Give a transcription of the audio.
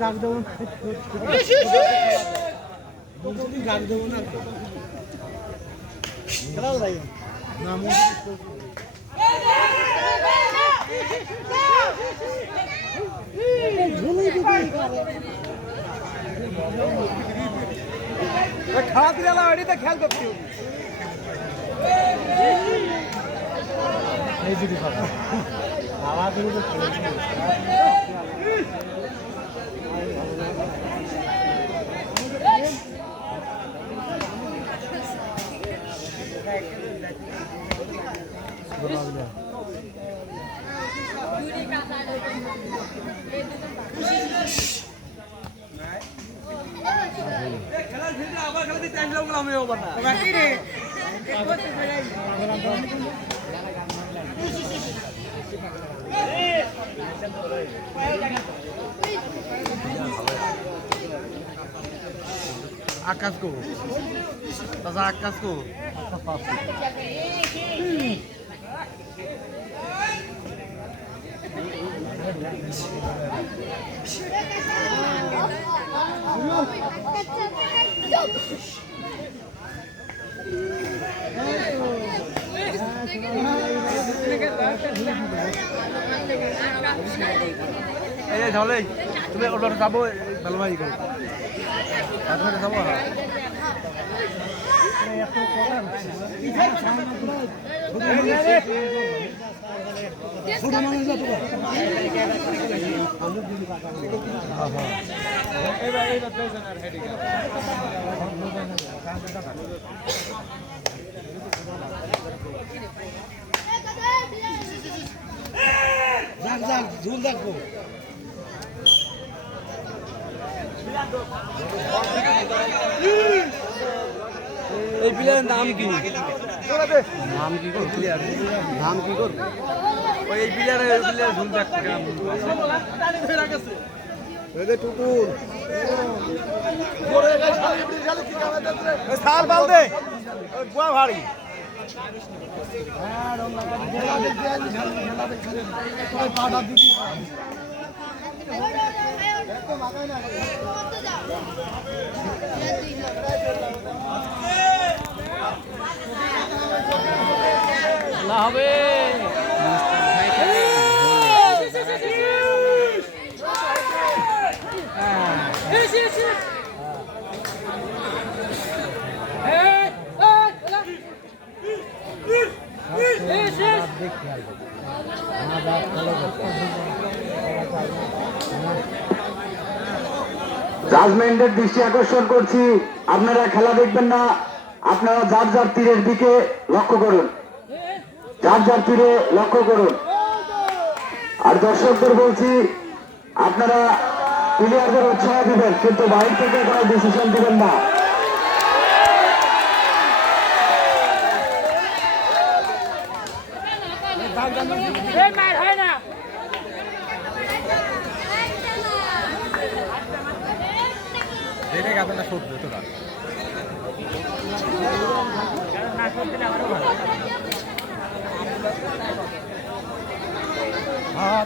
ডাক দেবো ডাক দেবো না খাওয়া দিলা এটিতে খেয়াল করতে হবে এই যদি খাওয়া খাওয়া দিলে তো आकाश को तसा आकाश को ঝলে তুমি ওটা যাবো ভালোভাবে করো আপনারা যাবো ঝুল দেখবো এই প্লেয়ারের নাম কি নাম কি কর প্লেয়ার নাম কি কর ওই এই প্লেয়ারের ঝুল দেখতে টুকুর সাল বাল দে বুয়া ভারী হবে জাজমেন্টের দৃষ্টি আকর্ষণ করছি, আপনারা খেলা দেখবেন না, আপনারা যার যার তীরের দিকে লক্ষ্য করুন, যার যার তীরে লক্ষ্য করুন। আর দর্শকদের বলছি আপনারা প্লেয়ারদের উৎসাহ দিবেন, কিন্তু বাইরে থেকে কোনো ডিসিশন দিবেন না। হ্যাঁ